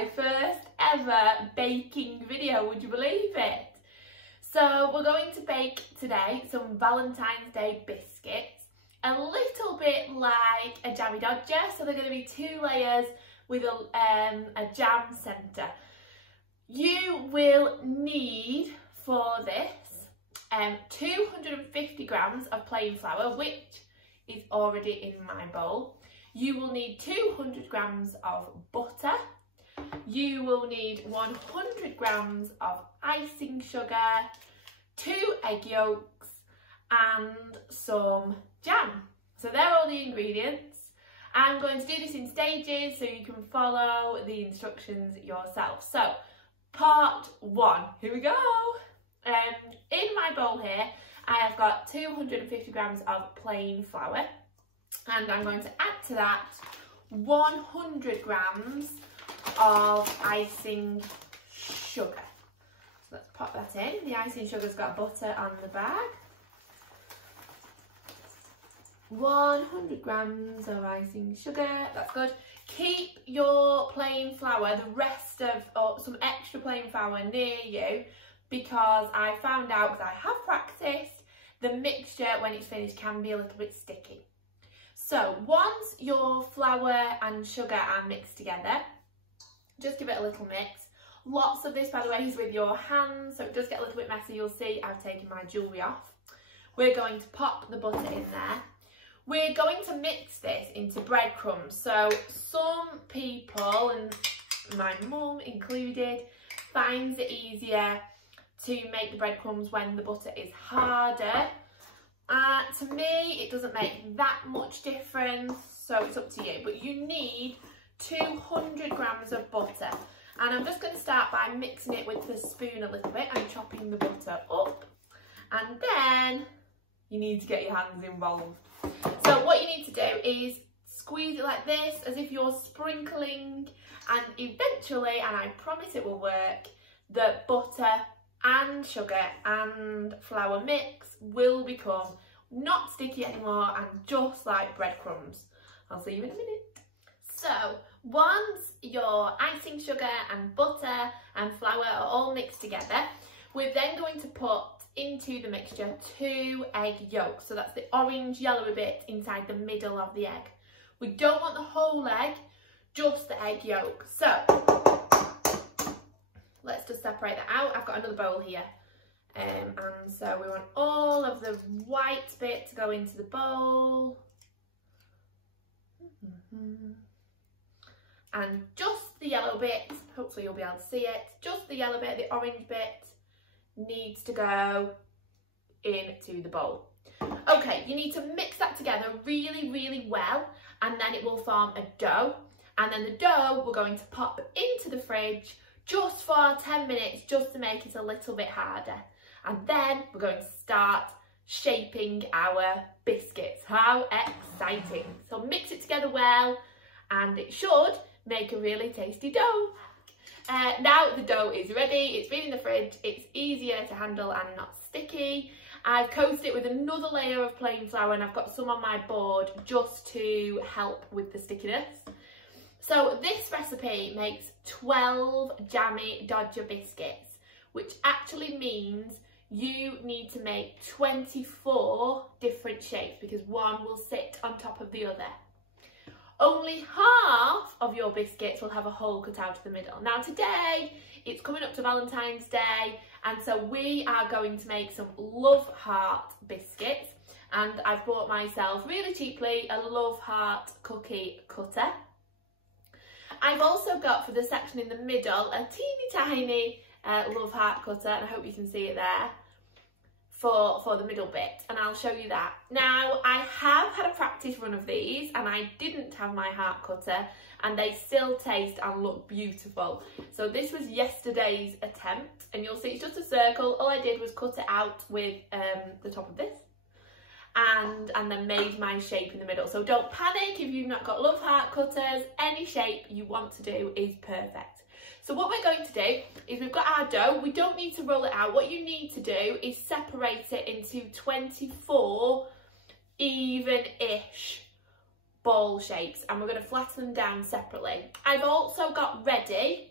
my first ever baking video, would you believe it? So we're going to bake today some Valentine's Day biscuits, a little bit like a jammy dodger, so they're going to be 2 layers with a jam centre. You will need for this 250 grams of plain flour, which is already in my bowl. You will need 200 grams of butter. You will need 100 grams of icing sugar, 2 egg yolks and some jam. So they're all the ingredients. I'm going to do this in stages so you can follow the instructions yourself. So part 1, here we go. In my bowl here, I have got 250 grams of plain flour, and I'm going to add to that 100 grams of icing sugar. So let's pop that in. The icing sugar's got butter on the bag. 100 grams of icing sugar, that's good. Keep your plain flour, the rest of, or some extra plain flour near you, because I found out, because I have practiced, the mixture when it's finished can be a little bit sticky. So once your flour and sugar are mixed together, just give it a little mix. Lots of this, by the way, is with your hands, so it does get a little bit messy. You'll see I've taken my jewellery off. We're going to pop the butter in there. We're going to mix this into breadcrumbs. So some people, and my mum included, finds it easier to make the breadcrumbs when the butter is harder. To me, it doesn't make that much difference, so it's up to you. But you need 200 grams of butter. And I'm just going to start by mixing it with the spoon a little bit and chopping the butter up. And then you need to get your hands involved. So what you need to do is squeeze it like this, as if you're sprinkling, and eventually, and I promise it will work, the butter and sugar and flour mix will become not sticky anymore and just like breadcrumbs. I'll see you in a minute. So once your icing sugar and butter and flour are all mixed together, we're then going to put into the mixture 2 egg yolks. So that's the orange yellowy bit inside the middle of the egg. We don't want the whole egg, just the egg yolk. So let's just separate that out. I've got another bowl here. And so we want all of the white bit to go into the bowl. And just the yellow bit, hopefully you'll be able to see it, just the yellow bit, the orange bit, needs to go into the bowl. Okay, you need to mix that together really, really well, and then it will form a dough. And then the dough we're going to pop into the fridge just for 10 minutes, just to make it a little bit harder. And then we're going to start shaping our biscuits. How exciting. So mix it together well, and it should make a really tasty dough. Now the dough is ready, it's been in the fridge, it's easier to handle and not sticky. I've coated it with another layer of plain flour, and I've got some on my board just to help with the stickiness. So this recipe makes 12 jammy dodger biscuits, which actually means you need to make 24 different shapes, because one will sit on top of the other. Only half of your biscuits will have a hole cut out of the middle. Now today, it's coming up to Valentine's Day, and so we are going to make some love heart biscuits. And I've bought myself, really cheaply, a love heart cookie cutter. I've also got, for the section in the middle, a teeny tiny love heart cutter, and I hope you can see it there, for the middle bit, and I'll show you that. Now, I have had a practice run of these, and I didn't have my heart cutter, and they still taste and look beautiful. So this was yesterday's attempt, and you'll see it's just a circle. All I did was cut it out with the top of this, and then made my shape in the middle. So don't panic if you've not got love heart cutters. Any shape you want to do is perfect. So what we're going to do is, we've got our dough, we don't need to roll it out. What you need to do is separate it into 24 even-ish ball shapes, and we're going to flatten them down separately. I've also got ready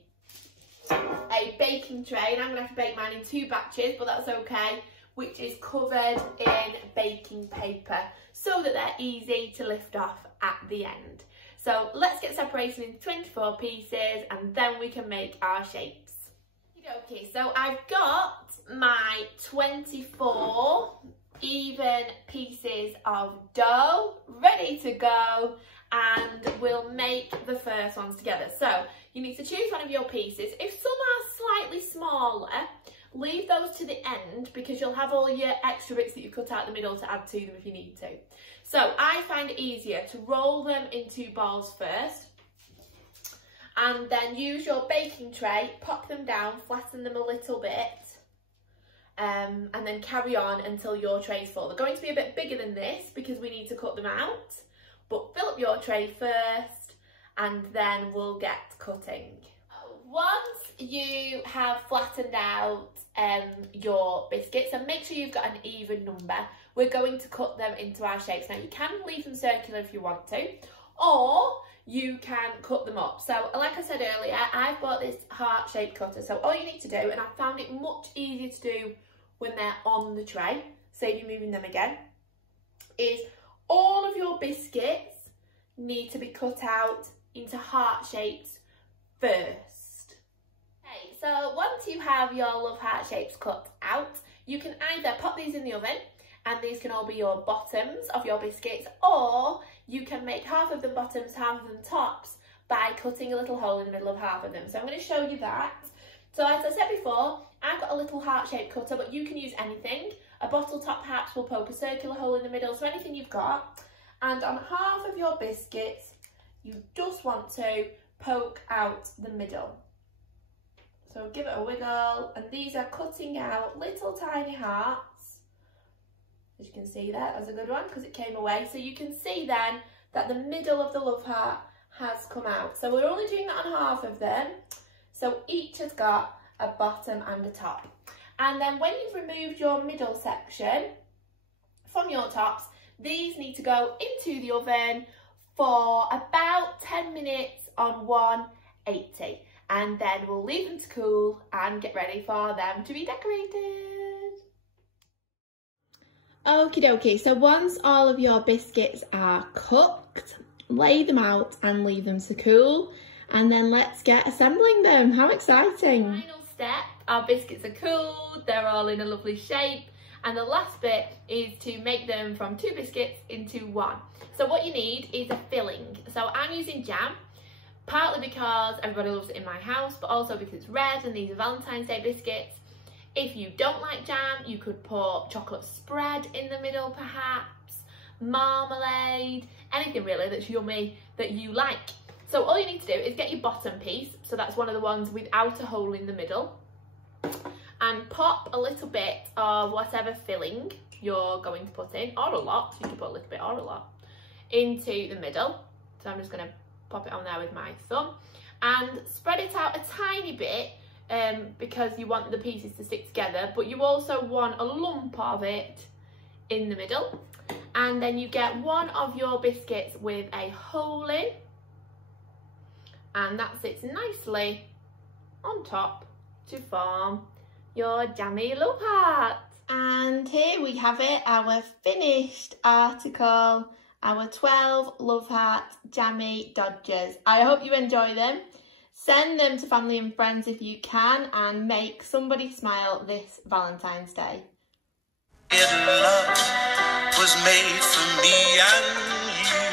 a baking tray, and I'm going to have to bake mine in 2 batches, but that's okay, which is covered in baking paper so that they're easy to lift off at the end. So let's get separated into 24 pieces and then we can make our shapes. Okay, so I've got my 24 even pieces of dough ready to go, and we'll make the first ones together. So you need to choose one of your pieces. If some are slightly smaller, leave those to the end because you'll have all your extra bits that you cut out the middle to add to them if you need to. So I find it easier to roll them into balls first, and then use your baking tray, pop them down, flatten them a little bit, and then carry on until your tray's full. They're going to be a bit bigger than this because we need to cut them out, but fill up your tray first and then we'll get cutting. Once you have flattened out your biscuits, and make sure you've got an even number, we're going to cut them into our shapes. Now you can leave them circular if you want to, or you can cut them up. So like I said earlier, I've bought this heart-shaped cutter. So all you need to do, and I found it much easier to do when they're on the tray, save you moving them again, is all of your biscuits need to be cut out into heart shapes first. Okay, so once you have your love heart shapes cut out, you can either pop these in the oven, and these can all be your bottoms of your biscuits, or you can make half of them bottoms, half of them tops by cutting a little hole in the middle of half of them. So I'm going to show you that. So as I said before, I've got a little heart-shaped cutter, but you can use anything. A bottle top perhaps will poke a circular hole in the middle, so anything you've got. And on half of your biscuits, you just want to poke out the middle. So give it a wiggle, and these are cutting out little tiny hearts. As you can see there, that's a good one because it came away. So you can see then that the middle of the love heart has come out. So we're only doing that on half of them. So each has got a bottom and a top. And then when you've removed your middle section from your tops, these need to go into the oven for about 10 minutes on 180. And then we'll leave them to cool and get ready for them to be decorated. Okie dokie, so once all of your biscuits are cooked, lay them out and leave them to cool, and then let's get assembling them. How exciting! Final step, our biscuits are cooled, they're all in a lovely shape, and the last bit is to make them from 2 biscuits into 1. So what you need is a filling. So I'm using jam, partly because everybody loves it in my house, but also because it's red and these are Valentine's Day biscuits. If you don't like jam, you could put chocolate spread in the middle perhaps, marmalade, anything really that's yummy that you like. So all you need to do is get your bottom piece, so that's one of the ones without a hole in the middle, and pop a little bit of whatever filling you're going to put in, or a lot, so you can put a little bit or a lot, into the middle. So I'm just going to pop it on there with my thumb, and spread it out a tiny bit, because you want the pieces to stick together, but you also want a lump of it in the middle. And then you get one of your biscuits with a hole in, and that sits nicely on top to form your jammy love heart. And here we have it, our finished article, our 12 love heart jammy dodgers. I hope you enjoy them. Send them to family and friends if you can, and make somebody smile this Valentine's Day. Love was made for me and you.